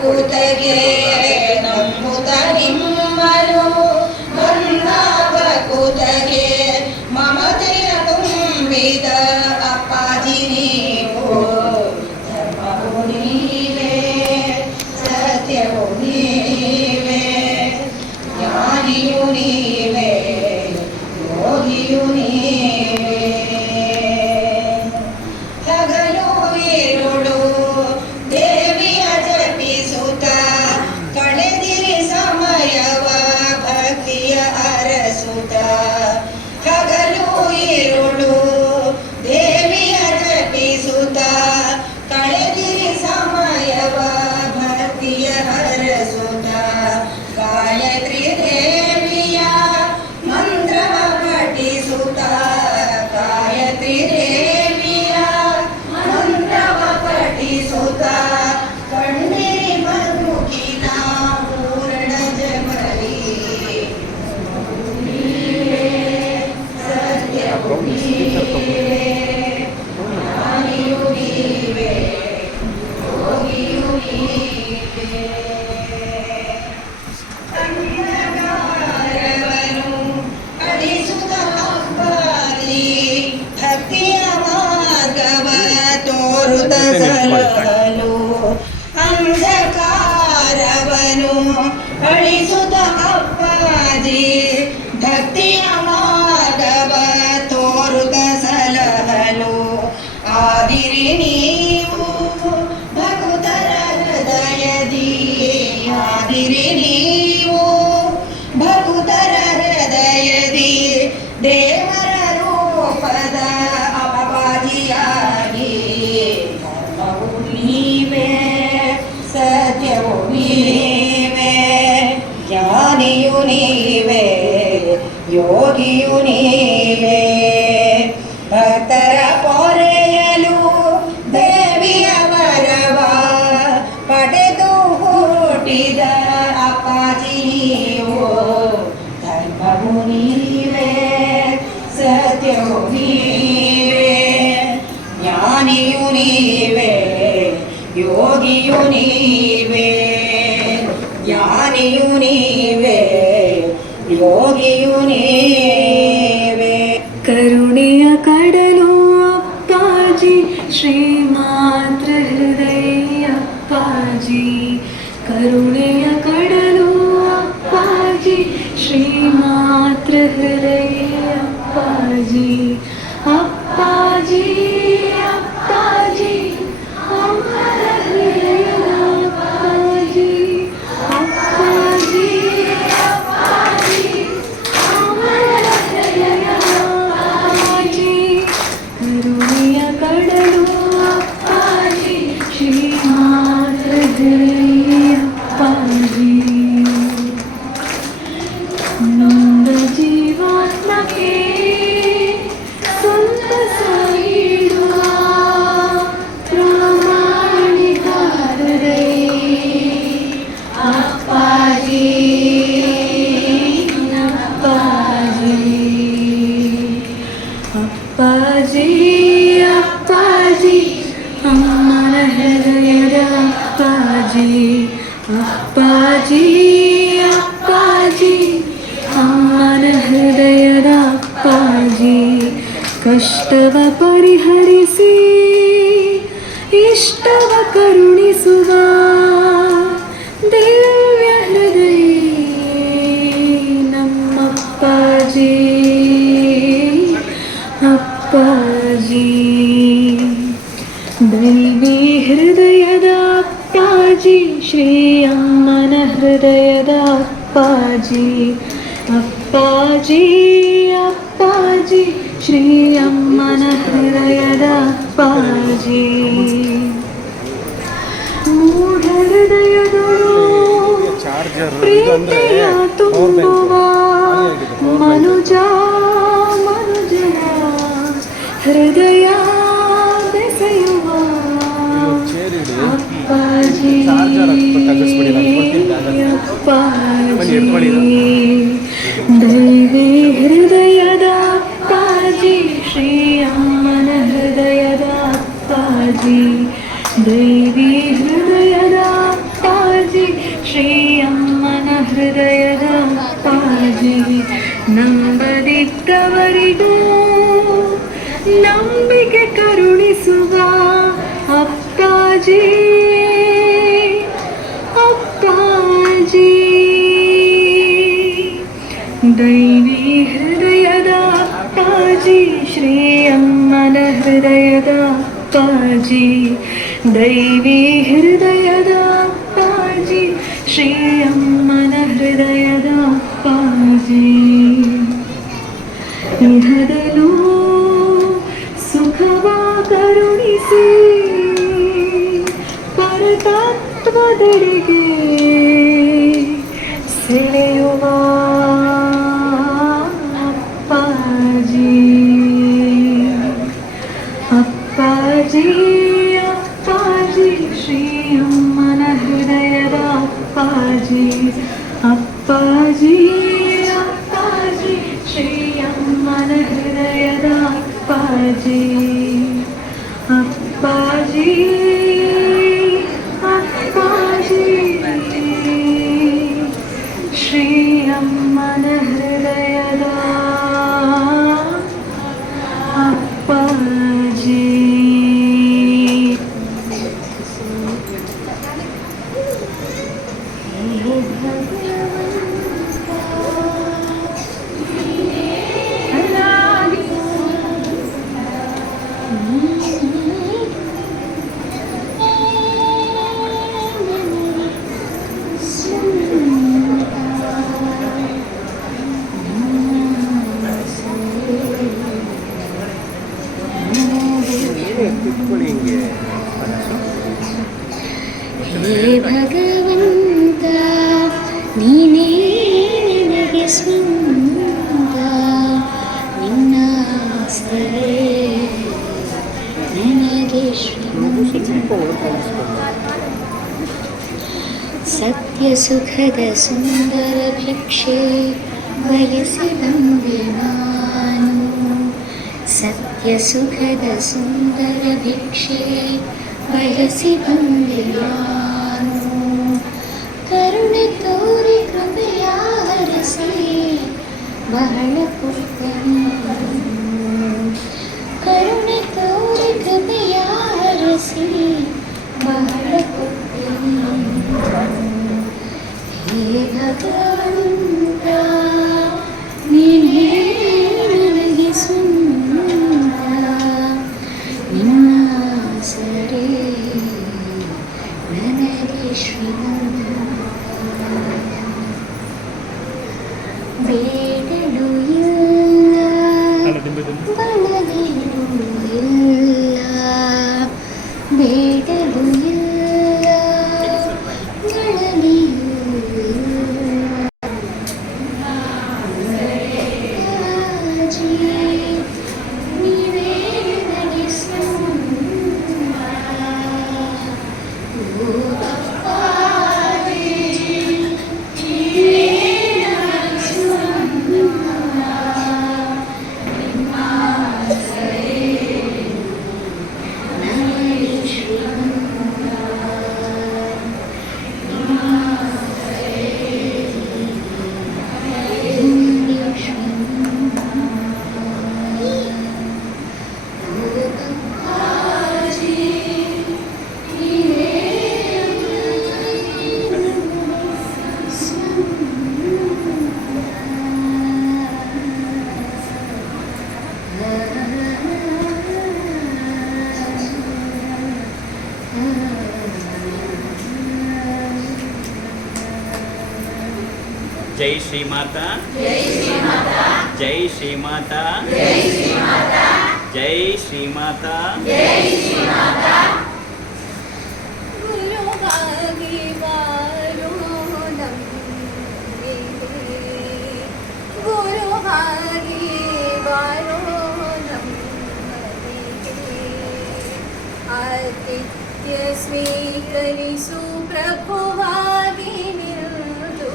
ಭಕುತಗೆ ನಂಬುತ ನಿಮ್ಮನು ಬಂದ ಭಕುತಗೆ ಮಮತೆಯ ತುಂಬಿದ ಅಪ್ಪಾಜಿ ನೀವು ಧರ್ಮವು ನೀವೇ ಸತ್ಯವು ನೀವೇ ಜ್ಞಾನಿಯು ನೀವೇ ಯೋಗಿಯು ನೀವೇ ಹಗಲು ಇರುಳು ದೇವಿಯ ಜಪಿಸುತ್ತ ಕಳೆದಿರಿ ಸಮಯವ ಭಕ್ತಿಯ ಅರಸುತ್ತ ಹಗಲು ಇರುಳು ದೇವಿಯ ಜಪಿಸುತ್ತ ಕಳೆದಿರಿ ಸಮಯವ ಭಕ್ತಿಯ ಹರಸುತ್ತ ಗಾಯತ್ರಿ ದೇವಿಯ ಮಂತ್ರವ ಪಠಿಸುತ್ತ ಗಾಯತ್ರಿ ದೇವಿಯ ಮಂತ್ರವ ಪಠಿಸುತ್ತ ಕಂಡಿರಿ ಬದುಕಿನ ಪೂರ್ಣ ಜಮರಿ ಸತ್ಯವು ನೀವೇ ಜ್ಞಾನಿಯು ನೀವೇ ಯೋಗಿಯು ನೀವೇ ಅಂಧಕಾರವನು ಅಳಿಸುತ್ತ ಅಪ್ಪಾಜಿ ಭಕ್ತಿಯ ಮಾರ್ಗವ ತೋರುತ್ತ ಸಲಹಲು ಅಂಧಕಾರವನು ಅಳಿಸುತ್ತ ಅಪ್ಪಾಜಿ ಭಕ್ತಿಯ ಮಾರ್ಗವ ತೋರುತ್ತ ಸಲಹಲು ಆದಿರಿ ನೀವು ಭಕ್ತರ ಹೃದಯದಿ ಆದಿರಿ ನೀವು ಭಕ್ತರ ಹೃದಯದಿ ದೇವರ ರೂಪದ ಅಪವಾದಿಯಾಗಿ ಧರ್ಮವು ನೀವೇ ಸತ್ಯವು ನೀವೇ ಜ್ಞಾನಿಯು ನೀವೇ ಯೋಗಿಯು ನೀವೇ ಭಕ್ತರ ಪೊರೆಯಲು ದೇವಿಯ ವರವ ಪಡೆದು ಹುಟ್ಟಿದ ಅಪ್ಪಾಜಿ ನೀವು ಧರ್ಮವು ನೀವೇ ಸತ್ಯವು ನೀವೇ ಜ್ಞಾನಿಯು ನೀವೇ ಯೋಗಿಯು ನೀವೇ ಜ್ಞಾನಿಯು ನೀವೇ ಯೋಗಿಯು ನೀವೇ ಕರುಣೆಯ ಕಡಲು ಅಪ್ಪಾಜಿ ಶ್ರೀಮಾತ್ರ ಹೃದಯ ಅಪ್ಪಾಜಿ ಕರುಣೆಯ ಕಡಲು ಅಪ್ಪಾಜಿ ಶ್ರೀಮಾತ್ರ ಹೃದಯ ಅಪ್ಪಾಜಿ ಅಪ್ಪಾಜಿ ಅಪ್ಪಾಜಿ ಅಮರ ಹೃದಯ ಅಪ್ಪಾಜಿ ಅಪ್ಪಾಜಿ ಅಪ್ಪಾಜಿ ಅಮರ ಹೃದಯ ಅಪ್ಪಾಜಿ ಕರುಣೆಯ ಕಡಲು ಅಪ್ಪಾಜಿ ಶ್ರೀಮಾತ್ರ ಹೃದಯ ಅಪ್ಪಾಜಿ ನೊಂದ ಜೀವಾತ್ಮಕ್ಕೆ ಸಂತಸ ನೀಡುವ ಪ್ರಾಮಾಣಿಕ ಹೃದಯ ಅಪ್ಪಾಜಿ ಅಪ್ಪಾಜಿ ಅಪ್ಪಾಜಿ ಅಪ್ಪಾಜಿ ಅಮ್ಮನ ಹೃದಯದ ಅಪ್ಪಾಜಿ ಅಪ್ಪಾಜಿ ಅಪ್ಪಾಜಿ ಅಮ್ಮನ ಹೃದಯದ ಅಪ್ಪಾಜಿ ಕಷ್ಟವ ಪರಿಹರಿಸಿ ಇಷ್ಟವ ಕರುಣಿಸುವ ದಿವ್ಯ ಹೃದಯ ನಮ್ಮಪ್ಪಾಜಿ ಅಪ್ಪಾಜಿ ದೈವಿ ಹೃದಯದ ಅಪ್ಪಾಜಿ ಶ್ರೀ ಅಮ್ಮನ ಹೃದಯದ ಅಪ್ಪಾಜಿ ಅಪ್ಪಾಜಿ ಅಪ್ಪಾಜಿ ಶ್ರೀ ಅಮ್ಮನ ಹೃದಯದ ಅಪ್ಪಾಜಿ ಮೂಢ ಹೃದಯದಳು ಪ್ರೀತಿಯ ತುಂಬುವ ಮನುಜ ಮನುಜನ ಹೃದಯ ಬೆಸೆಯುವ ಅಪ್ಪಾಜಿ ಅಪ್ಪಾಜಿ ದೈವಿ ಹೃದಯದ ಅಪ್ಪಾಜಿ ಶ್ರೀ ಅಮ್ಮನ ಹೃದಯದ ಅಪ್ಪಾಜಿ ದೈವಿ ಹೃದಯದ ಅಪ್ಪಾಜಿ ಶ್ರೀಯಮ್ಮನ ಹೃದಯದ ಅಪ್ಪಾಜಿ ನಂಬದಿದ್ದವರಿಗೂ ನಂಬಿಕೆ ಕರುಣಿಸುವ ಅಪ್ಪಾಜಿ ಅಪ್ಪಾಜಿ ದೈವಿ ಹೃದಯದ ಅಪ್ಪಾಜಿ ಶ್ರೀಯಮ್ಮನ ಹೃದಯದ ಅಪ್ಪಾಜಿ ದೈವಿ ಹೃದಯದ ಅಪ್ಪಾಜಿ ಶ್ರೀಯಮ್ಮನ ಹೃದಯದ ಅಪ್ಪಾಜಿ ಇಹದಲ್ಲೂ ಸುಖವ ಕರುಣಿಸಿ ಪರತತ್ವದೆಡೆಗೆ ಸೆಳೆಯುವ ಅಪ್ಪಾಜಿ ಅಪ್ಪಾಜಿ ಅಪ್ಪಾಜಿ ಶ್ರೀಯಮ್ಮನ ಹೃದಯದ ಅಪ್ಪಾಜಿ ಅಪ್ಪಾಜಿ ಅಪ್ಪಾಜಿ ಶ್ರೀಯಮ್ಮನ ಹೃದಯದ ಅಪ್ಪಾಜಿ ಅಪ್ಪಾಜಿ ಅಪ್ಪಾಜಿ ಶ್ರೀಯಮ್ಮನ ಹೃದಯದ ಅಪ್ಪಾಜಿ. ಹೇ ಭಗವಂತ ನೀನೇ ನನಗೆ ಸ್ವಂತ ನಿನ್ನ ಆಸರೆ ನನಗೆ ಸತ್ಯ ಸುಖದ ಸುಂದರ ಭಿಕ್ಷೆ ಬಯಸಿ ಬಂದೆ ನಾನು ಸತ್ಯ ಸುಖದ ಸುಂದರ ಭಿಕ್ಷೆ ಬಯಸಿ ಬಂದೆ ನಾನು ಕರುಣೆ ತೋರಿ ಕೃಪೆಯ ಹರಸಿ ಬಹಳ ಪುಟ್ಟನು ಕರುಣೆ ತೋರಿ ಕೃಪೆಯ ಹರಸಿ ಬಹಳ ಪುಟ್ಟನು ಹೇ ಭಗವಂತ ನೀನೇ ನನಗೆ ಸ್ವಂತ ನಿನ್ನ ಸರೆ ನನಗೆ ಶ್ರೀಮಂತ ಬೇಡಲು ಇಲ್ಲ ಬಳಲಿಯೂ ಇಲ್ಲ ಬೇಡಲು ಇಲ್ಲ ಬಳಲಿಯೂ ಅಪ್ಪಾಜಿ ನೀವೇ ನನಗೆ ಸ್ವಂತ ಓ ಅಪ್ಪಾಜಿ ನೀವೇ ನನಗೆ ಸ್ವಂತ ನಿಮ್ಮ ಸರೆ ನನಗೆ ಶ್ರೀಮಂತ ನಿಮ್ಮ ಸರೆ ನನಗೆ ಶ್ರೀಮಂತ ಓ ಅಪ್ಪಾಜಿ ನೀವೇ जय श्री माता जय श्री माता जय श्री माता जय श्री माता ಗುರುವಾಗಿ ಬಾರೋ ನಂಬಿಕೆ ಗುರುವಾಗಿ ಬಾರೋ ನಂಬಿಕೆ ಆತಿಥ್ಯ ಸ್ವೀಕರಿಸು ಪ್ರಭುವಾಗಿ ನಿಲ್ಲು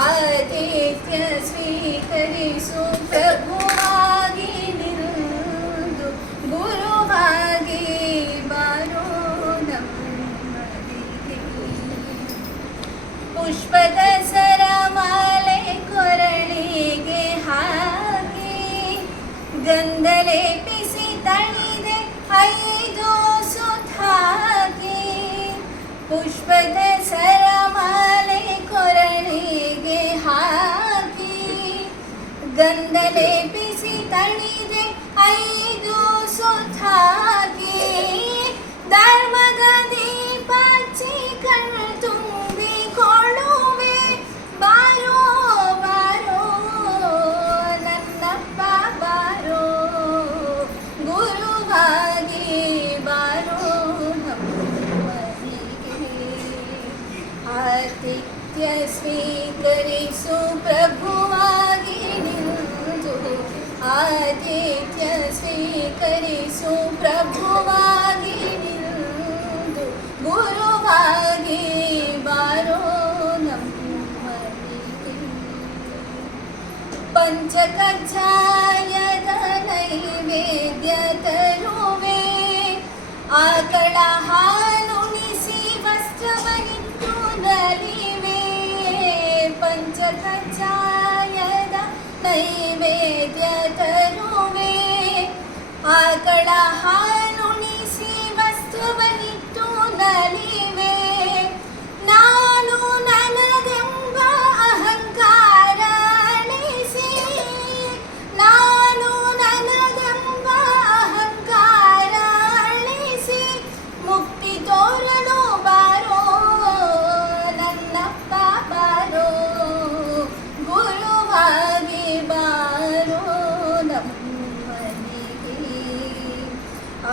ಆತಿಥ್ಯ ಸ್ವೀಕರಿಸು ಪ್ರಭುವಾಗಿ ನಿಲ್ಲು ಗುರುವಾಗಿ ಬಾರೋ ನಮ್ಮದಿಗೆ ಪುಷ್ಪದ ಸರಮಾಲೆ ಕೊರಳಿಗೆ ಹಾಕಿ ಗಂಧ ಲೇಪಿಸಿ ತಣಿದೆ 5 ಸುತ್ತಾಕಿ ಧರ್ಮದ ದೀಪ ಹಚ್ಚಿ ಕಣ್ಣು ತುಂಬಿಕೊಳ್ಳುವೆ ಬಾರೋ ಬಾರೋ ನನ್ನಪ್ಪ ಬಾರೋ ಗುರುವಾಗಿ ಬಾರೋ ನಮ್ಮನಿಗೆ ಆತಿಥ್ಯ ಸ್ವೀಕರಿಸು ಪ್ರಭುವಾಗಿ ನಿಂದು ಆತಿಥ್ಯ ಸ್ವೀಕರಿಸು ಪ್ರಭುವಾಗಿ ನಿಂದು ಗುರುವಾಗಿ ಬಾರೋ ನಮ್ಮನಿಗೆ ಪಂಚಕಜ್ಜಾಯದ ನೈವೇದ್ಯ ತರುವೆ ಆಕಳ ಹಾಲುಣಿಸಿ ವಸ್ತ್ರವನಿಟ್ಟು ನಲಿವೆ ಪಂಚಕಜ್ಜಾಯದ ನೈವೇದ್ಯ ತರುವೆ ಆಕಳ ಹಾಲುಣಿಸಿ ವಸ್ತ್ರವನಿಟ್ಟು ನಲಿವೆ ನಾನು ನನಗೆಂಬ ಅಹಂಕಾರ ಅಳಿಸಿ ನಾನು ನನಗೆಂಬ ಅಹಂಕಾರ ಅಳಿಸಿ ಮುಕ್ತಿ ತೋರಲು ಬಾರೋ ನನ್ನಪ್ಪ ಬಾರೋ ಗುರುವಾಗಿ ಬಾರೋ ನಮ್ಮನಿಗೆ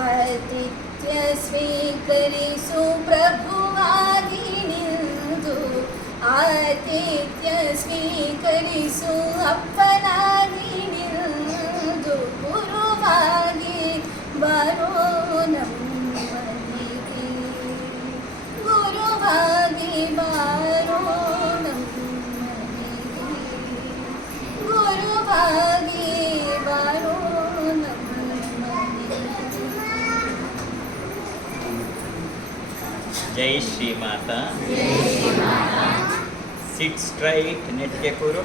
ಆತಿಥ್ಯ ಸ್ವೀಕರಿಸು ಪ್ರಭುವಾಗಿ ನಿಂದು ಆತಿಥ್ಯ ಸ್ವೀಕರಿಸು ಅಪ್ಪನಾಗಿ ನಿಂದು ಗುರುವಾಗಿ ಬಾರೋ ನಮ್ಮನಿಗೆ ಗುರುವಾಗಿ ಬಾರೋ ನಮ್ಮನಿಗೆ ಗುರುವಾಗಿ ಬಾರೋ ನಮ್ಮನಿಗೆ. ಜೈ ಶ್ರೀ ಮಾತಾ. ಸಿಟ್ ಸ್ಟ್ರೈಟ್, ನೆಟ್ಗೆ ಕೂರು.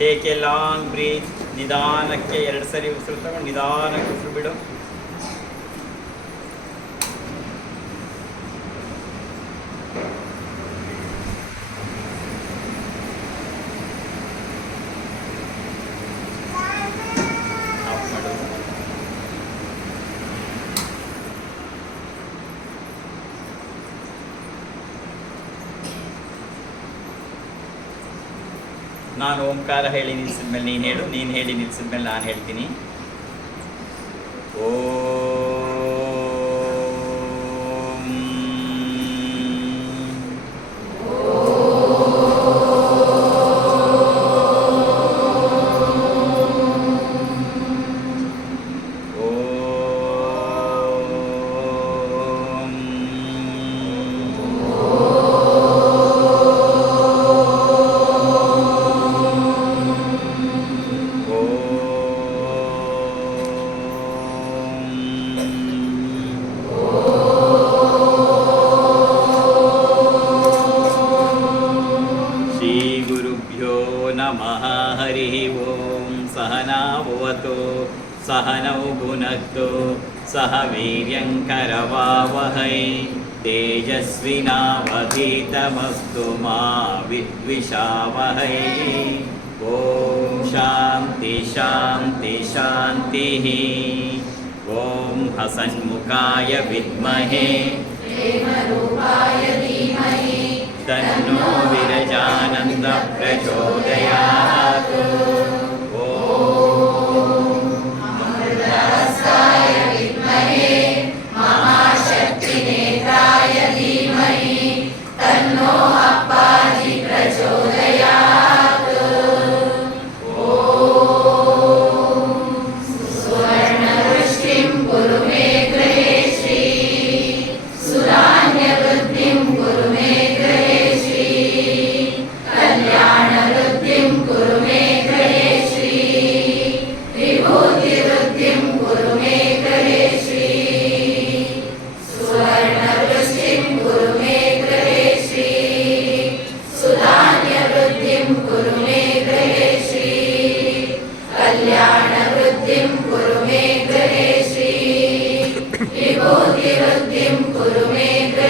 Take a long breath. ನಿಧಾನಕ್ಕೆ 2 ಸರಿ ಉಸಿರು ತಗೊಂಡು ನಿಧಾನಕ್ಕೆ ಉಸಿರು ಬಿಡು. ಆಫ್ ಮಾಡು. ನಾನು ಓಂಕಾರ ಹೇಳಿ ನಿಲ್ಸಿದ ಮೇಲೆ ನೀನು ಹೇಳು, ನೀನು ಹೇಳಿ ನಿಲ್ಸಿದ ಮೇಲೆ ನಾನು ಹೇಳ್ತೀನಿ. ಓಂ नमः। हरिः ओं। सहनाववतु सहनौ भुनक्तु सह वीर्यङ्करवावहै तेजस्विनावधीतमस्तु मा विद्विषावहै। ॐ शान्ति शान्ति शान्तिः। ॐ हसन्मुखाय विद्महे तन्नो विरजानन्द प्रचोदयात्। ॐ अमृतहस्ताय विद्महे महाशक्तिनेत्राय धीमहि तन्नो अप्पाजि प्रचोदयात्। ॐ सुवर्णवृष्टिं कुरु मे गृहे श्री सुरान्यवृद्धिं कुरु मे गृहे श्री कल्याणवृद्धिं कुरु मे गृहे श्री विभूतिवृद्धिं कुरु मे गृहे श्री सुवर्णवृष्टिं कुरु मे गृहे श्री सुधान्यवृद्धिं कुरु मे गृहे श्री कल्याणवृद्धिं कुरु मे गृहे श्री विभूतिवृद्धिं कुरु मे गृहे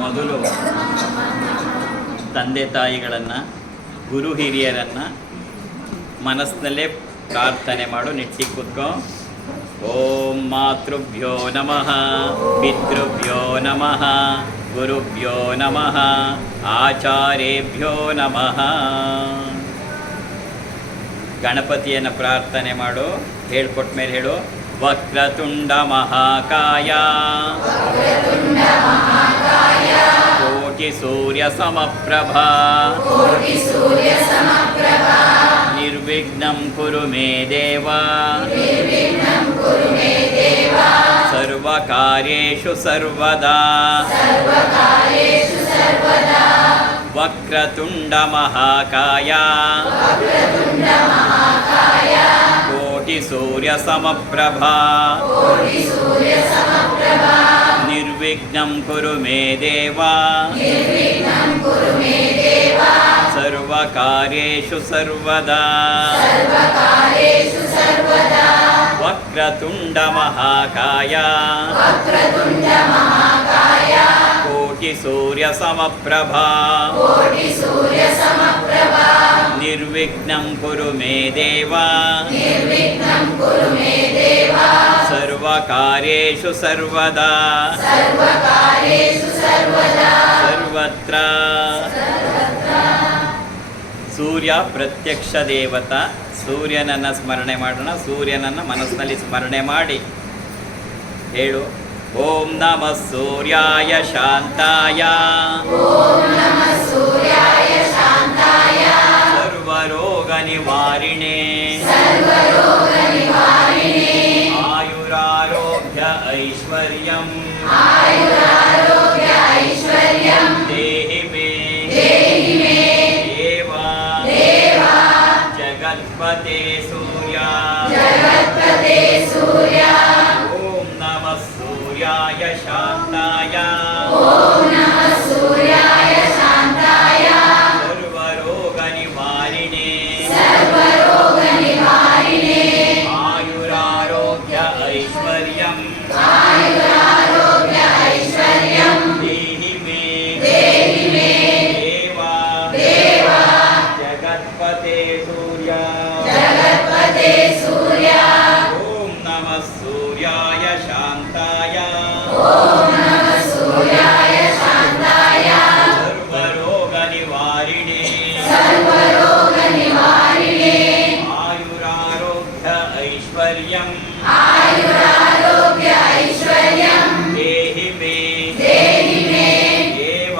ಮೊದಲು ತಂದೆ ತಾಯಿಗಳನ್ನು, ಗುರು ಹಿರಿಯರನ್ನು ಮನಸ್ಸಿನಲ್ಲೇ ಪ್ರಾರ್ಥನೆ ಮಾಡು. ನೆಟ್ಟಿ ಕೂತ್ಕೋ. ಓಂ ಮಾತೃಭ್ಯೋ ನಮಃ, ಪಿತೃಭ್ಯೋ ನಮಃ, ಗುರುಭ್ಯೋ ನಮಃ, ಆಚಾರ್ಯೇಭ್ಯೋ ನಮಃ. ಗಣಪತಿಯನ್ನು ಪ್ರಾರ್ಥನೆ ಮಾಡು. ಹೇಳ್ಕೊಟ್ಟ ಮೇಲೆ ಹೇಳು. ವಕ್ರತುಂಡ ಮಹಾಕಾಯ, ಕೋಟಿ ಸೂರ್ಯ ಸಮಪ್ರಭಾ, ನಿರ್ವಿಘ್ನಂ ಕುರು ಮೇ ದೇವ, ಸರ್ವಕಾರ್ಯೇಷು ಸರ್ವದಾ. ವಕ್ರತುಂಡ ಮಹಾಕಾಯ, ಕೋಟಿ ಸೂರ್ಯ ಸಮಪ್ರಭಾ, ನಿರ್ವಿಘ್ನಂ ಕುರು ಮೇ ದೇವ, ಸರ್ವಕಾರ್ಯೇಷು ಸರ್ವದಾ. ವಕ್ರತುಂಡ ಮಹಾಕಾಯ, ಕೋಟಿ ಸೂರ್ಯ ಸಮಪ್ರಭಾ, ನಿರ್ವಿಘ್ನಂ ಕುರು ಮೇ ದೇವ, ಸರ್ವಕಾರ್ಯೇಷು ಸರ್ವದಾ. ಸರ್ವತ್ರ. ಸೂರ್ಯ ಪ್ರತ್ಯಕ್ಷ ದೇವತಾ. ಸೂರ್ಯನನ್ನು ಸ್ಮರಣೆ ಮಾಡೋಣ. ಸೂರ್ಯನನ್ನು ಮನಸ್ಸಿನಲ್ಲಿ ಸ್ಮರಣೆ ಮಾಡಿ ಹೇಳು. ಓಂ ನಮಃ ಸೂರ್ಯಾಯ ಶಾಂತಾಯ, ಸರ್ವರೋಗ ನಿವಾರಿಣೇ, ಆಯುರಾರೋಗ್ಯ ಐಶ್ವರ್ಯಂ, ದೇಹಿ ಮೇ ದೇವ, ಜಗತ್ಪತೆ ಸೂರ್ಯ. ಓಂ ನಮಃ ಸೂರ್ಯಾಯ ಶಾಂತಾಯ, ಸರ್ವರೋಗ ನಿವಾರಿಣೇ, ಆಯುರಾರೋಗ್ಯ ಐಶ್ವರ್ಯಂ, ದೇಹಿ ಮೇ ದೇವ, ಜಗತ್ಪತೆ ಸೂರ್ಯ. ಓಂ ನಮಃ ಸೂರ್ಯಾಯ ಶಾಂತಾಯ, ಸರ್ವರೋಗ ನಿವಾರಿಣೇ, ಆಯುರಾರೋಗ್ಯ ಐಶ್ವರ್ಯಂ, ದೇಹಿ ಮೇ ದೇವ,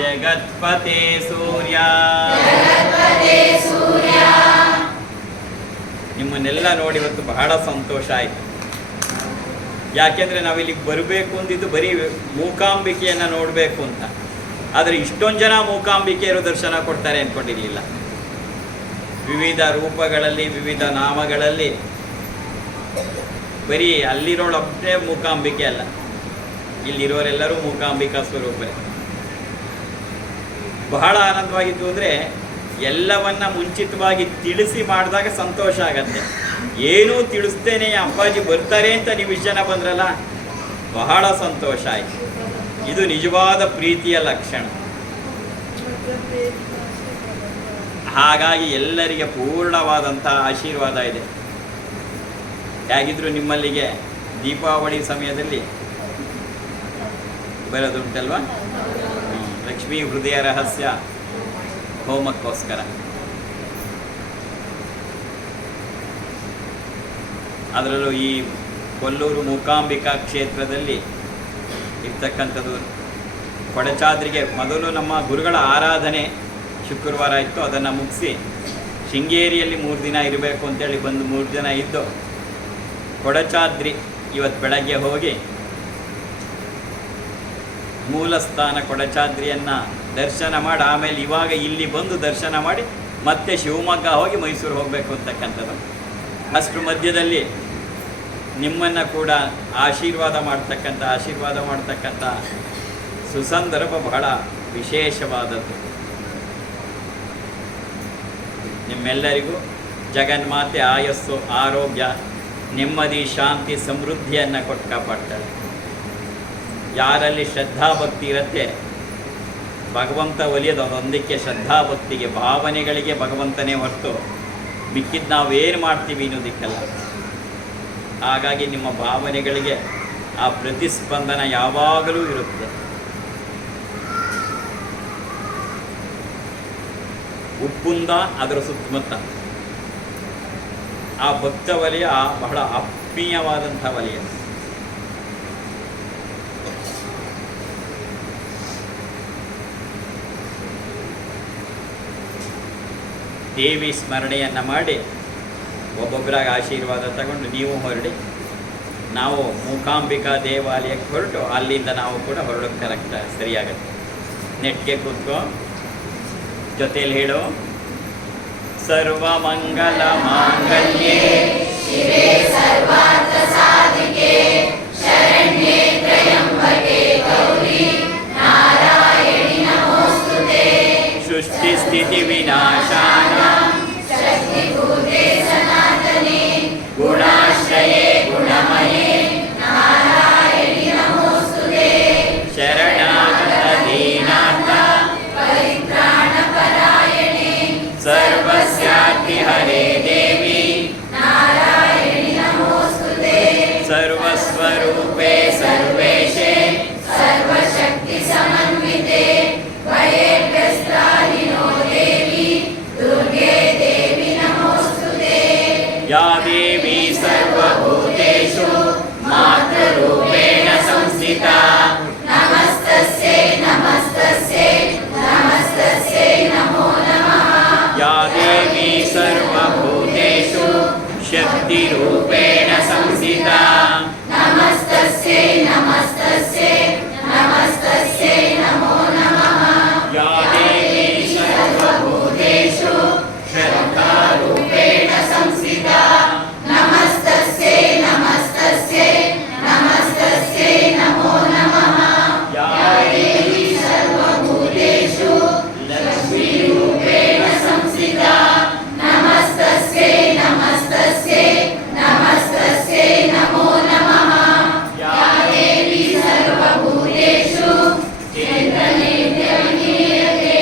ಜಗತ್ಪತೆ ಸೂರ್ಯ. ನಿಮ್ಮನ್ನೆಲ್ಲ ನೋಡಿ ಇವತ್ತು ಬಹಳ ಸಂತೋಷ ಆಯಿತು. ಯಾಕೆಂದರೆ ನಾವಿಲ್ಲಿಗೆ ಬರಬೇಕು ಅಂದಿದ್ದು ಬರೀ ಮೂಕಾಂಬಿಕೆಯನ್ನು ನೋಡಬೇಕು ಅಂತ. ಆದರೆ ಇಷ್ಟೊಂದು ಜನ ಮೂಕಾಂಬಿಕೆಯರು ದರ್ಶನ ಕೊಡ್ತಾರೆ ಅಂದ್ಕೊಂಡಿರಲಿಲ್ಲ. ವಿವಿಧ ರೂಪಗಳಲ್ಲಿ, ವಿವಿಧ ನಾಮಗಳಲ್ಲಿ. ಬರೀ ಅಲ್ಲಿರೋಳೊಬ್ಬನೇ ಮೂಕಾಂಬಿಕೆ ಅಲ್ಲ, ಇಲ್ಲಿರೋರೆಲ್ಲರೂ ಮೂಕಾಂಬಿಕಾ ಸ್ವರೂಪರೇ. ಬಹಳ ಆನಂದವಾಗಿತ್ತು ಅಂದರೆ ಎಲ್ಲವನ್ನ ಮುಂಚಿತವಾಗಿ ತಿಳಿಸಿ ಮಾಡಿದಾಗ ಸಂತೋಷ ಆಗತ್ತೆ. ಏನೂ ತಿಳಿಸ್ತೇನೆ ಅಪ್ಪಾಜಿ ಬರ್ತಾರೆ ಅಂತ ನೀವು ಇಷ್ಟು ಜನ ಬಂದ್ರಲ್ಲ, ಬಹಳ ಸಂತೋಷ ಆಯಿತು. ಇದು ನಿಜವಾದ ಪ್ರೀತಿಯ ಲಕ್ಷಣ. ಹಾಗಾಗಿ ಎಲ್ಲರಿಗೆ ಪೂರ್ಣವಾದಂಥ ಆಶೀರ್ವಾದ ಇದೆ. ಹೇಗಿದ್ರು ನಿಮ್ಮಲ್ಲಿಗೆ ದೀಪಾವಳಿ ಸಮಯದಲ್ಲಿ ಬರೋದುಂಟಲ್ವ, ಲಕ್ಷ್ಮೀ ಹೃದಯ ರಹಸ್ಯ ಹೋಮಕ್ಕೋಸ್ಕರ. ಅದರಲ್ಲೂ ಈ ಕೊಲ್ಲೂರು ಮೂಕಾಂಬಿಕಾ ಕ್ಷೇತ್ರದಲ್ಲಿ ಇರ್ತಕ್ಕಂಥದ್ದು ಕೊಡಚಾದ್ರಿಗೆ ಮೊದಲು ನಮ್ಮ ಗುರುಗಳ ಆರಾಧನೆ ಶುಕ್ರವಾರ ಇತ್ತು. ಅದನ್ನು ಮುಗಿಸಿ ಶೃಂಗೇರಿಯಲ್ಲಿ 3 ದಿನ ಇರಬೇಕು ಅಂತೇಳಿ ಬಂದು 3 ದಿನ ಇದ್ದು ಕೊಡಚಾದ್ರಿ ಇವತ್ತು ಬೆಳಗ್ಗೆ ಹೋಗಿ ಮೂಲ ಸ್ಥಾನ ಕೊಡಚಾದ್ರಿಯನ್ನು ದರ್ಶನ ಮಾಡಿ ಆಮೇಲೆ ಇವಾಗ ಇಲ್ಲಿ ಬಂದು ದರ್ಶನ ಮಾಡಿ ಮತ್ತೆ ಶಿವಮೊಗ್ಗ ಹೋಗಿ ಮೈಸೂರು ಹೋಗಬೇಕು ಅಂತಕ್ಕಂಥದ್ದು. ಅಷ್ಟರ ಮಧ್ಯದಲ್ಲಿ ನಿಮ್ಮನ್ನು ಕೂಡ ಆಶೀರ್ವಾದ ಮಾಡ್ತಕ್ಕಂಥ ಸುಸಂದರ್ಭ ಬಹಳ ವಿಶೇಷವಾದದ್ದು. ನಿಮ್ಮೆಲ್ಲರಿಗೂ ಜಗನ್ಮಾತೆ ಆಯಸ್ಸು, ಆರೋಗ್ಯ, ನೆಮ್ಮದಿ, ಶಾಂತಿ, ಸಮೃದ್ಧಿಯನ್ನು ಕೊಟ್ಟು ಕಾಪಾಡ್ತಾಳೆ. ಯಾರಲ್ಲಿ ಶ್ರದ್ಧಾಭಕ್ತಿ ಇರುತ್ತೆ ಭಗವಂತ ಒಲಿಯೋದು ಅದೊಂದಕ್ಕೆ, ಶ್ರದ್ಧಾಭಕ್ತಿಗೆ, ಭಾವನೆಗಳಿಗೆ ಭಗವಂತನೇ ಹೊರತು ಮಿಕ್ಕಿದ್ದು ನಾವೇನು ಮಾಡ್ತೀವಿ ಅನ್ನೋದಕ್ಕಲ್ಲ. ಹಾಗಾಗಿ ನಿಮ್ಮ ಭಾವನೆಗಳಿಗೆ ಆ ಪ್ರತಿಸ್ಪಂದನ ಯಾವಾಗಲೂ ಇರುತ್ತೆ. ಉಪ್ಪುಂದ ಅದರ ಸುತ್ತಮುತ್ತ ಆ ಭಕ್ತ ವಲಯ ಬಹಳ ಆತ್ಮೀಯವಾದಂಥ ವಲಯ. ದೇವಿ ಸ್ಮರಣೆಯನ್ನು ಮಾಡಿ ಒಬ್ಬೊಬ್ಬರಾಗ ಆಶೀರ್ವಾದ ತಗೊಂಡು ನೀವು ಹೊರಡಿ, ನಾವು ಮೂಕಾಂಬಿಕಾ ದೇವಾಲಯಕ್ಕೆ ಹೊರಟು ಅಲ್ಲಿಂದ ನಾವು ಕೂಡ ಹೊರಡೋಕ್ಕೆ ಕರೆಕ್ಟ್ ಸರಿಯಾಗತ್ತೆ. ನೆಟ್ಗೆ ಕೂತ್ಕೋ, ಜೊತೆಯಲ್ಲಿ ಹೇಳು ಸರ್ವಮಂಗಲ ಮಾಂಗಲ್ಯೆ ಶಿವೆ ಸರ್ವಾರ್ಥ ಸಾಧಿಕೆ ಶರಣ್ಯೆ ತ್ರ್ಯಂಬಕೆ ಗೌರಿ ನಾರಾಯಣಿ ನಮೋಸ್ತುತೆ ಸೃಷ್ಟಿ ಸ್ಥಿತಿ ವಿನಾಶಾನಾಂ ಶಕ್ತಿಭೂತೆ ಸನಾತನೆ ಗುಣಾಶ್ರಯೇ ಗುಣಮಯೇ ನಾರಾಯಣಿ ನಮೋಸ್ತುತೆ ಶರಣಾಗತ ದೀನಾಥ ಪರಿತ್ರಾಣ ಪರಾಯಣೆ ಸರ್ವಸ್ಯಾರ್ತಿ ಹರೇ ದೇವಿ ನಾರಾಯಣಿ ನಮೋಸ್ತುತೆ ಸರ್ವಸ್ವರೂಪೇ ಸರ್ವೇಶೇ ಸರ್ವಶಕ್ತಿ ಸಮನ್ವಿತೆ ಭಯೇಭ್ಯಸ್ತ್ರಾಹಿನೋ ದೇವಿ ದುರ್ಗೆ ದೇವಿ ನಮೋಸ್ತುತೆ ಯಾ ದೇವಿ ಸರ್ವಭೂತೇಷು ಮಾತೃರೂಪೇಣ ಸಂಸ್ಥಿತಾ ನಮಸ್ತಸ್ಯೈ ನಮಸ್ತಸ್ಯೈ ನಮಸ್ತಸ್ಯೈ ನಮೋ ನಮಃ ಯಾ ದೇವಿ ಸರ್ವಭೂತೇಷು ಶಕ್ತಿರೂಪೇಣ ಸಂಸ್ಥಿತಾ ನಮಸ್ತಸ್ಯೈ ನಮಸ್ತಸ್ಯೈ ನಮಸ್ತಸ್ಯೈ ನಮೋ ನಮಃ ಯಾ ದೇವಿ ಸರ್ವಭೂತೇಷು ಶ್ರದ್ಧಾರೂಪೇಣ ಸಂಸ್ಥಿತಾ ನಮಸ್ತಸ್ಯೈ ನಮಸ್ತಸ್ಯೈ ನಮಸ್ತಸ್ಯೈ ನಮೋ ನಮಃ ಯಾ ದೇವಿ ಸರ್ವಭೂತೇಷು ಲಕ್ಷ್ಮೀರೂಪೇಣ ಸಂಸ್ಥಿತಾ ನಮಸ್ತಸ್ಯೈ ನಮಸ್ತಸ್ಯೈ ನಮಸ್ತಸ್ಯೈ ನಮೋ ನಮಃ ಯಾ ದೇವಿ ಸರ್ವಭೂತೇಷು ಚೈತನ್ಯವಿನೀಯತೆ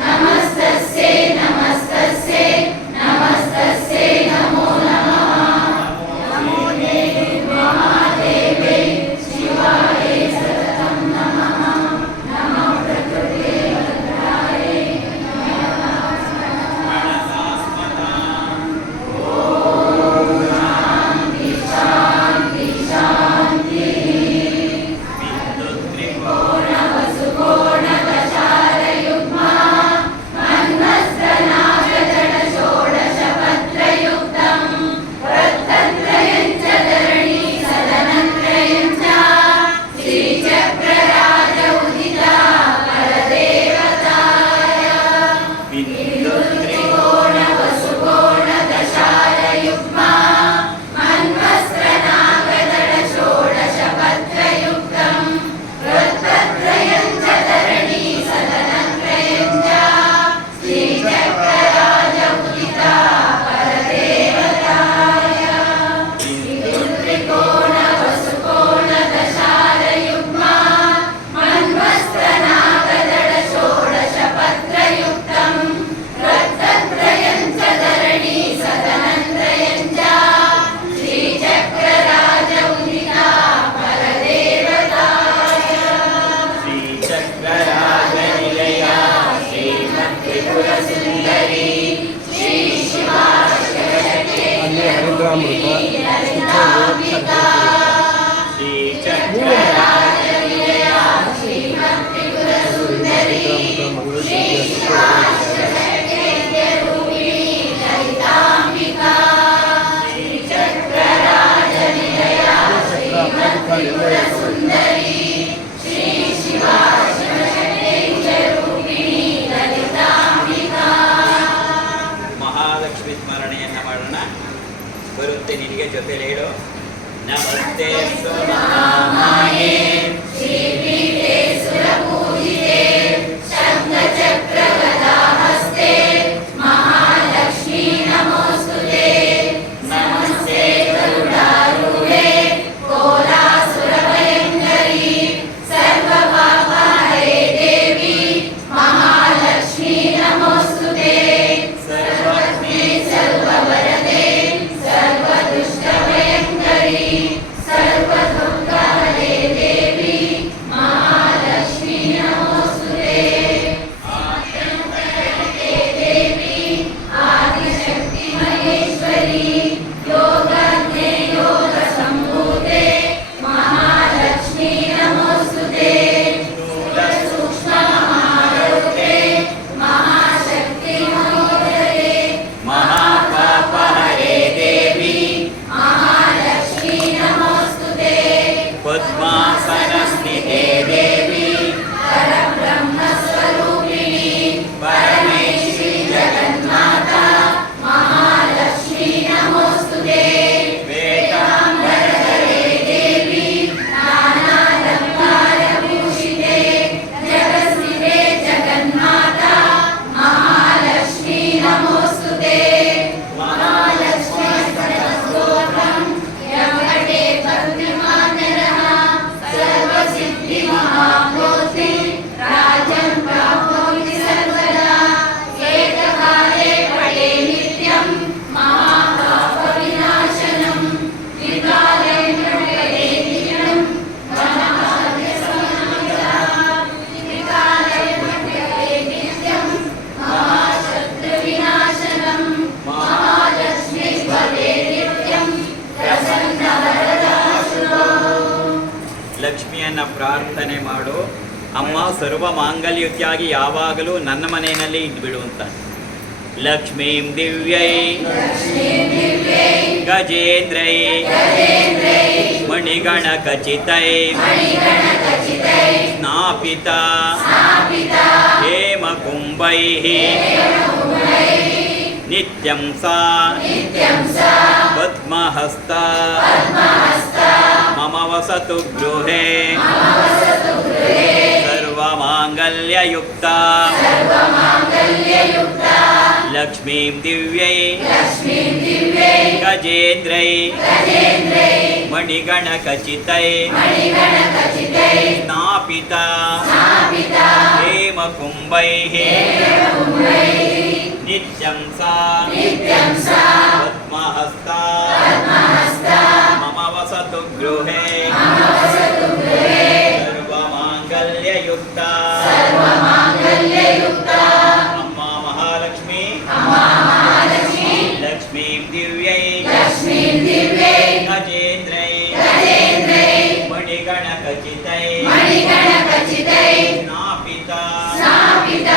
ನಮಸ್ತಸ್ಯೈ ನಮಸ್ತಸ್ಯೈ ನಮಸ್ತಸ್ಯೈ ನಮೋ ನಮಃ ನಮೋ ದೇವಿ ಮಹಾದೇವಿ ಶಿವಾಯ ಸತತಂ ನಮಃ ನಮಃ ಪ್ರಕೃತೆ ಭದ್ರಾಯ ಶಾಂತಿ ಶಾಂತಿ ವಸುಕೋಣಕಶಾರಯುಗ್ಮ ಮನ್ಮಸ್ತ್ರನಾಗದಳ ಷೋಡಶಪತ್ರಯುಕ್ತಂ ವೃತ್ತತ್ರಯಂಚ ಧರಣಿ ಸದನತ್ರಯಂಚ ಶ್ರೀಚಕ್ರರಾಜ ಉದಿತ ಪರದೇವತಾಯ ತ್ರಿಕೋಣ ವಸುಕೋಣಕಶಾರಯುಗ್ಮ ಮನ್ಮಸ್ತ್ರನಾಗದಳ ಷೋಡಶಪತ್ರಯುಕ್ತಂ ವೃತ್ತತ್ರಯಂಚ ಧರಣಿ ಸದನತ್ರಯಂಚ ಶ್ರೀಚಕ್ರರಾಜ ಉದಿತ ಪರದೇವತಾಯ ತ್ರಿಕೋಣ ವಸುಕೋಣಕಶಾರಯುಗ್ಮ ಮನ್ಮಸ್ತ್ರನಾಗದಳ ಷೋಡಶಪತ್ರಯುಕ್ತಂ ವೃತ್ತತ್ರಯಂಚ ಧರಣಿ ಸದನತ್ರಯಂಚ ಶ್ರೀಚಕ್ರರಾಜ ಉದಿತ ಪರದೇವತಾಯ ಶ್ರೀಚಕ್ರರಾಜ ನಿಲಯ ಶ್ರೀಮತ್ತ್ರಿಪುರ ಸುಂದರಿ ಶ್ರೀ ಶಿವಾ ಶಿವಶಕ್ತಿ ಅಲ್ಲಿ ಹರಿದ್ರಾಮೃತ ಲಲಿತಾಂಬಿಕಾ ಶ್ರೀಚಕ್ರರಾಜ ವಿಜಯ ಶ್ರೀಮತ್ತ್ರಿಪುರ ಸುಂದರಿ ಶ್ರೀ ಶಿವಾ ಶಿವಶಕ್ತಿ ರೂಪಿಣಿ ಲಲಿತಾಂಬಿಕಾ ಶ್ರೀಚಕ್ರರಾಜ ನಿಲಯ ಶ್ರೀಮತ್ತ್ರಿಪುರ ಸುಂದರಿ ಶ್ರೀ ಶಿವಾ ಶಿವಶಕ್ತಿ ರೂಪಿಣಿ ಲಲಿತಾಂಬಿಕಾ ಮಹಾಲಕ್ಷ್ಮಿ ಸ್ಮರಣೆಯನ್ನು ಮಾಡೋಣ. ಬರುತ್ತೆ ನಿನಗೆ, ಜೊತೆಲಿ ಹೇಳು ನಮಸ್ತೆ ಸುಮಹಾಮಾಯೇ ಶ್ರೀಪೀಠೆ ಸುರಪೂಜಿತೆ ಶಂಖಚಕ್ರಗದಾಹಸ್ತೆ ಮಹಾಲಕ್ಷ್ಮೀ ನಮೋಸ್ತುತೆ ನಮಸ್ತೆ ಗರುಡಾ ಪ್ರಾರ್ಥನೆ ಮಾಡು. ಅಮ್ಮ ಸರ್ವ ಮಾಂಗಲ್ಯುತಿಯಾಗಿ ಯಾವಾಗಲೂ ನನ್ನ ಮನೆಯಲ್ಲಿ ಇದ್ಬಿಡು ಅಂತ. ಲಕ್ಷ್ಮೀಂ ದಿವ್ಯೈ ಗಜೇಂದ್ರೈ ಮಣಿಗಣ ಖಚಿತೈ ಸ್ನಾಪಿತ ಹೇಮ ಕುಂಭೈ ನಿತ್ಯಂ ಸಾ ಪದ್ಮಹಸ್ತ ಮಮ ವಸತು ಗೃಹೇ ಸರ್ವಮಾಂಗಲ್ಯಯುಕ್ತ ಲಕ್ಷ್ಮೀಂ ದಿವ್ಯೈ ಗಜೇಂದ್ರೈ ಮಣಿಗಣ ಖಚಿತೈ ಸ್ನಾಪಿತ ಹೇಮ ಕುಂಭೈ ನಿತ್ಯಂ ಸಾ ಪದ್ಮಹಸ್ತ ಮಮ ವಸತು ಗೃಹೇ ಸರ್ವಮಾಂಗಲ್ಯಯುಕ್ತ. ಅಮ್ಮ ಮಹಾಲಕ್ಷ್ಮಿ ಲಕ್ಷ್ಮೀಂ ದಿವ್ಯೈ ಗಜೇಂದ್ರೈ ಮಣಿಗಣ ಖಚಿತೈ ಸ್ನಾಪಿತ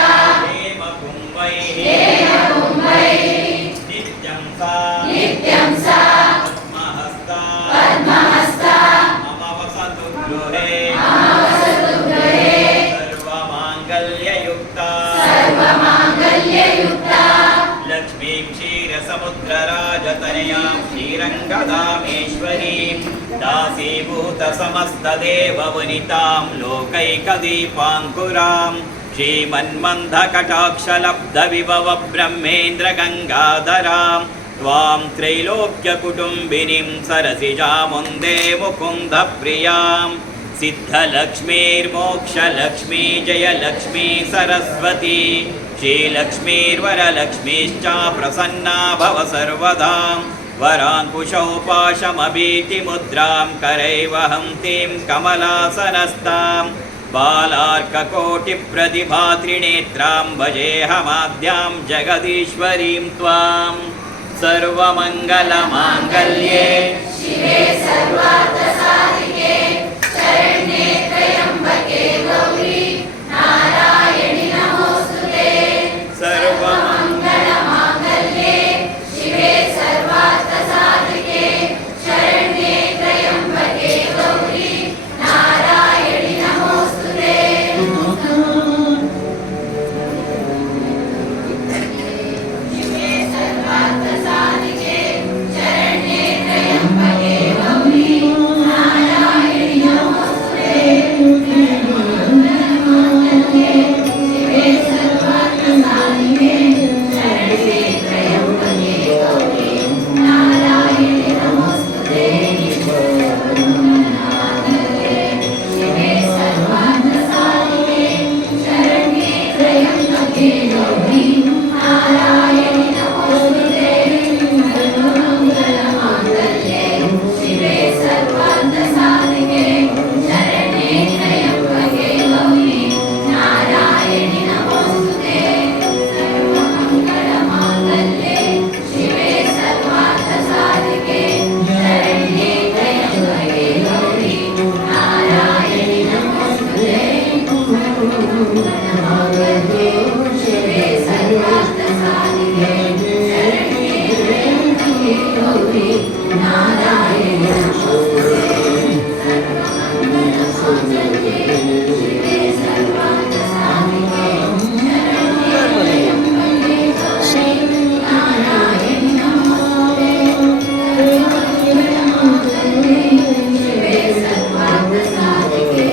ಹೇಮ ಕುಂಭೈ ನಿತ್ಯಂ ಸಾ ಪದ್ಮಹಸ್ತ ಮಮ ವಸತು ಗೃಹೇ ಸರ್ವಮಾಂಗಲ್ಯಯುಕ್ತ. ಲಕ್ಷ್ಮೀಂ ಕ್ಷೀರಸಮುದ್ರರಾಜತನಯಾಂ ಶ್ರೀರಂಗಧಾಮೇಶ್ವರೀಂ ದಾಸೀಭೂತ ಸಮಸ್ತದೇವವನಿತಾಂ ಲೋಕೈಕದೀಪಾಂಕುರಾಂ ಶ್ರೀಮನ್ಮಂದಕಟಾಕ್ಷಲಬ್ಧವಿಭವ ಬ್ರಹ್ಮೇಂದ್ರ ಗಂಗಾಧರಾಂ ತ್ವಾಂ ತ್ರೈಲೋಕ್ಯಕುಟುಂಬಿನಿಂ ಸರಸಿಜಾಮುಂದೇ ಮುಕುಂದ ಪ್ರಿಯಾಂ ಸಿದ್ಧಲಕ್ಷ್ಮೀರ್ಮೋಕ್ಷಲಕ್ಷ್ಮೀ ಜಯಲಕ್ಷ್ಮೀ ಸರಸ್ವತಿ ಶ್ರೀಲಕ್ಷ್ಮೀರ್ವರಲಕ್ಷ್ಮೀಶ್ಚ ಪ್ರಸನ್ನಾ ಭವ ಸರ್ವದಾ. ವರಾಂಕುಶೌಪಾಶಮಭೀತಿಮುದ್ರಾಂ ಕರೈವ ಹಂತೀಂ ಕಮಲಾಸನಸ್ತಾಂ ಬಾಲಾರ್ಕಕೋಟಿಪ್ರತಿಭಾತ್ರಿನೇತ್ರಾಂ ಭಜೇಹಮಾದ್ಯಾಂ ಜಗದೀಶ್ವರೀಂ ತ್ವಾಂ. ಸರ್ವಮಂಗಲಮಾಂಗಲ್ಯೇ ಶಿವೆ ಸರ್ವಾರ್ಥಸಾಧಿಕೆ ಶರಣ್ಯೇ ತ್ರ್ಯಂಬಕೆ ಗೌರಿ ನಾರಾಯಣಿ ನಮೋಸ್ತುತೆ. ಸರ್ವಮಂಗಲಮಾಂಗಲ್ಯೇ ಶಿವೆ ಸರ್ವಾರ್ಥಸಾಧಿಕೆ ಶರಣ್ಯೇ ತ್ರ್ಯಂಬಕೆ ಗೌರಿ ನಾರಾಯಣಿ ನಮೋಸ್ತುತೆ. ಶಿವೆ ಸರ್ವಾರ್ಥಸಾಧಿಕೆ ಶರಣ್ಯೇ ತ್ರ್ಯಂಬಕೆ ಗೌರಿ ನಾರಾಯಣಿ ನಮೋಸ್ತುತೆ. ಶಿವೆ ಸರ್ವಾರ್ಥಸಾಧಿಕೆ ಶರಣ್ಯೇ ತ್ರ್ಯಂಬಕೆ ಗೌರಿ ನಾರಾಯಣಿ ನಮೋಸ್ತುತೆ. ಶಿವೆ ಸರ್ವಾರ್ಥಸಾಧಿಕೆ ಶರಣ್ಯೇ ತ್ರ್ಯಂಬಕೆ ಗೌರಿ ನಾರಾಯಣಿ ನಮೋಸ್ತುತೆ. ಸರ್ವಮಂಗಲಮಾಂಗಲ್ಯೇ ಶಿವೆ ಸರ್ವಾರ್ಥಸಾಧಿಕೆ ಶರಣ್ಯೇ ತ್ರ್ಯಂಬಕೆ ಗೌರಿ ನಾರಾಯಣಿ ನಮೋಸ್ತುತೆ. ಸರ್ವಮಂಗಲಮಾಂಗಲ್ಯೇ ಶಿವೆ ಸರ್ವಾರ್ಥಸಾಧಿಕೆ ಶರಣ್ಯೇ ತ್ರ್ಯಂಬಕೆ ಗೌರಿ ನಾರಾಯಣಿ ನಮೋಸ್ತುತೆ. ಸರ್ವಮಂಗಲಮಾಂಗಲ್ಯೇ ಶಿವೆ ಸರ್ವಾರ್ಥಸಾಧಿಕೆ ಶರಣ್ಯೇ ತ್ರ್ಯಂಬಕೆ ಗೌರಿ ನಾರಾಯಣಿ ನಮೋಸ್ತುತೆ. ಸರ್ವಮಂಗಲಮಾಂಗಲ್ಯೇ ಶಿವೆ ಸರ್ವಾರ್ಥಸಾಧಿಕೆ ಶರಣ್ಯೇ ತ್ರ್ಯಂಬಕೆ ಗೌರಿ ನಾರಾಯಣಿ ನಮೋಸ್ತುತೆ. ಸರ್ವಮಂಗಲಮಾಂಗಲ್ಯೇ ಶಿವೆ ಸರ್ವಾರ್ಥಸಾಧಿಕೆ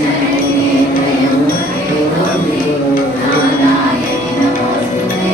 ಶರಣ್ಯೇ ತ್ರ್ಯಂಬಕೆ ಗೌರಿ ನಾರಾಯಣಿ ನಮೋಸ್ತುತೆ.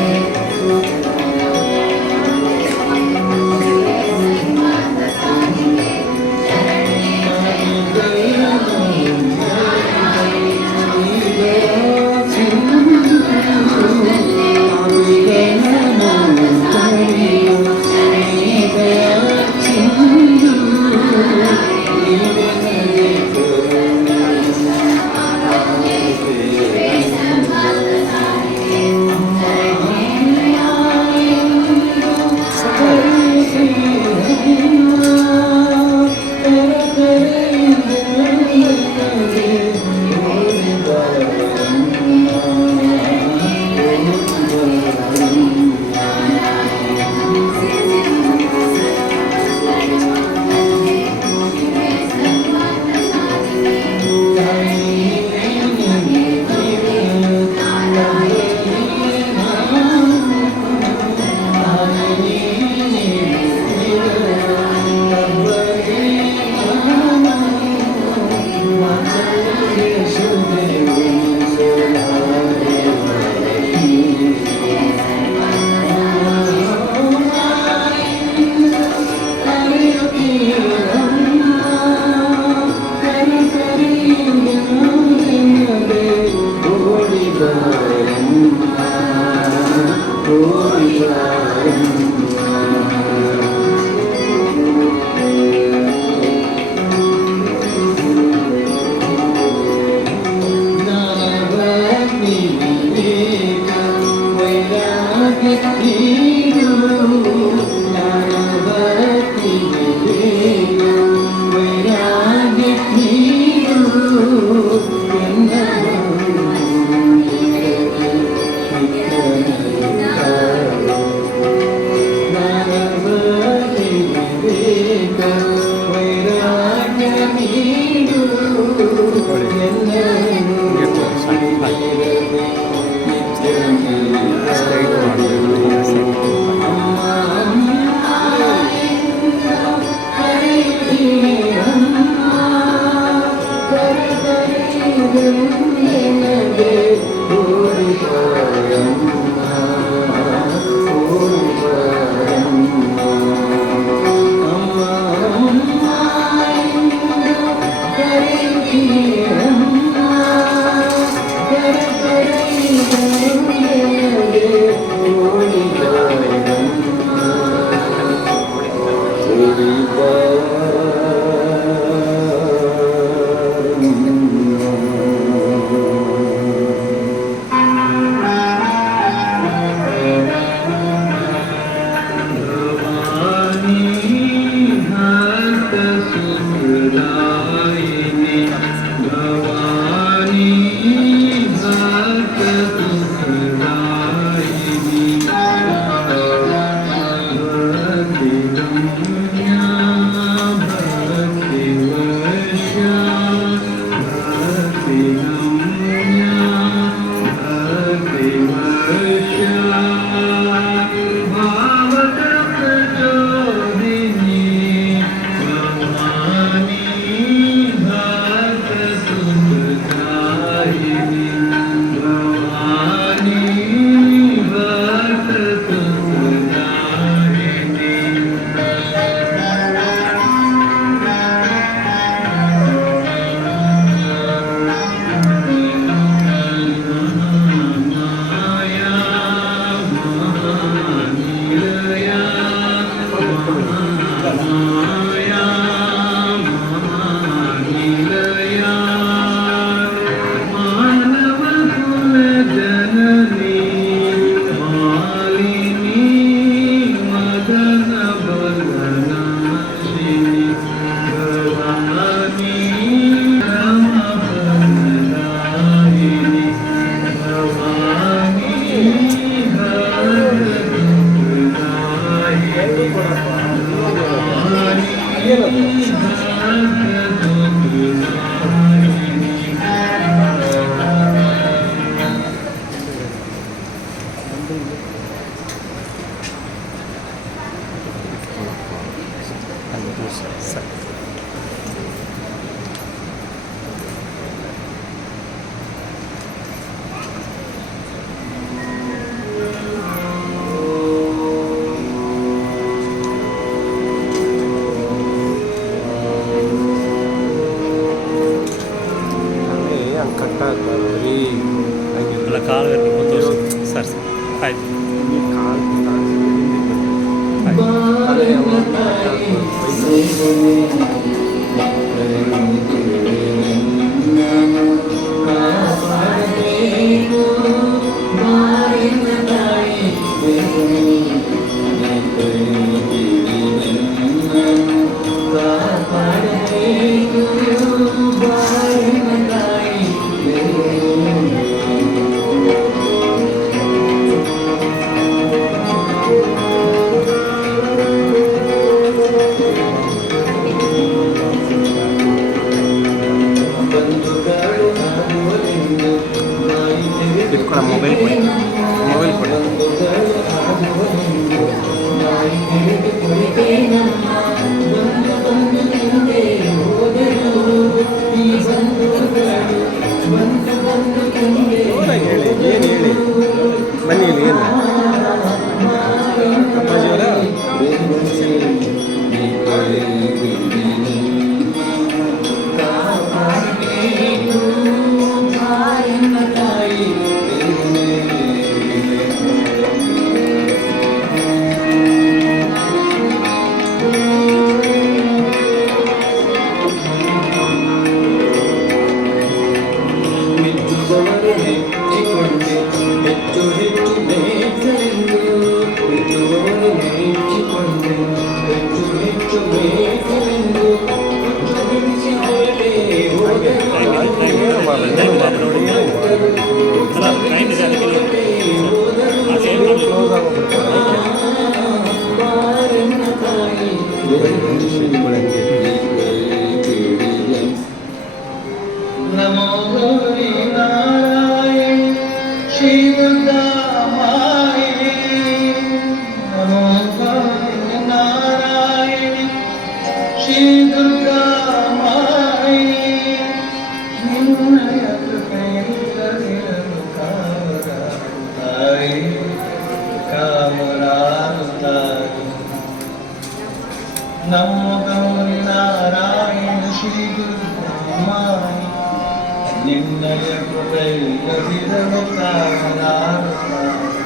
ಅಲ್ಲ ಕಾಲು ಗಂಟೆ ತೋರಿಸಿ ಸರ್ ಸರ್ ಆಯ್ತು ಇಟ್ಕೊಳ್ಳ ಮೊಬೈಲ್ ಕೊಡಿ ಮೊಬೈಲ್ ಕೊಡಿ ಹೇಳಿ ಏನು ಹೇಳಿ ಬನ್ನಿ ಇಲ್ಲಿ ಏನು ಅಪ್ಪಾಜಿಯವರ ಹೆಚ್ಚು ಹೆಚ್ಚು ಬೇಕಲೆಂದು ಹೆಚ್ಚು ಹೆಚ್ಚು ಬೇಕಲೆಂದು ಒಳಗೆ नमो गौरी नारायण श्री दुर्गामाये नमो गौरी नारायण श्री दुर्गामाये निन्नय कृपेयिरविरनु कामराताये कामराताये नमो गौरी नारायण श्री दुर्गामाये निन्नय कृपैरविरनु कामराताये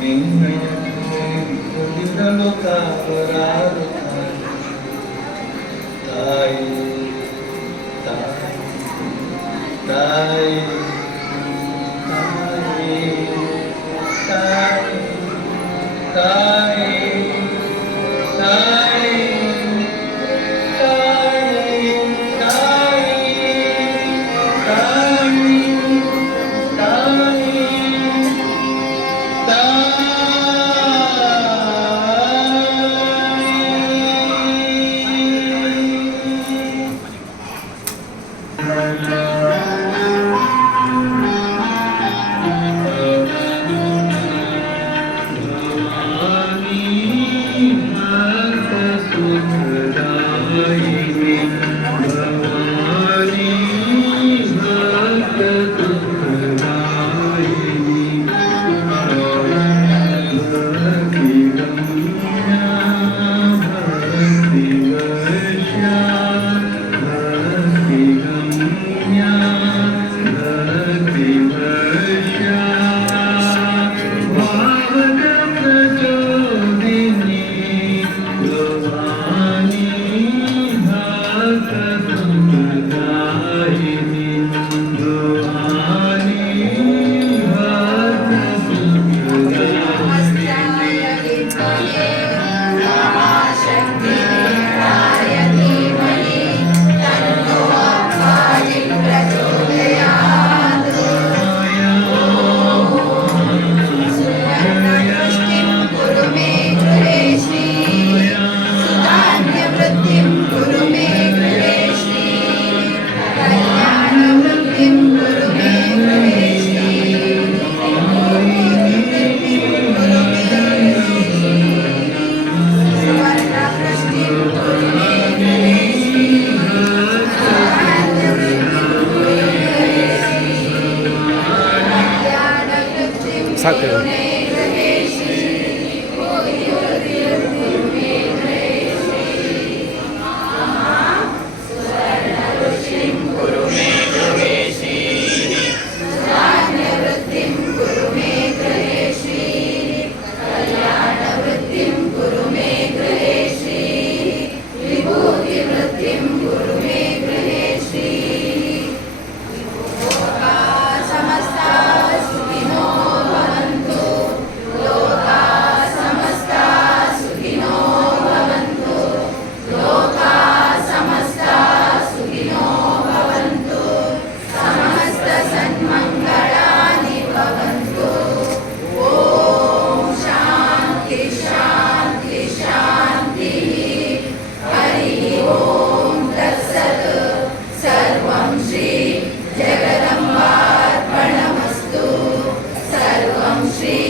निन्नय कृपैरविरनु कामराताये ताये ताये ताये ताये ताये ताये ಸಾಕು श्री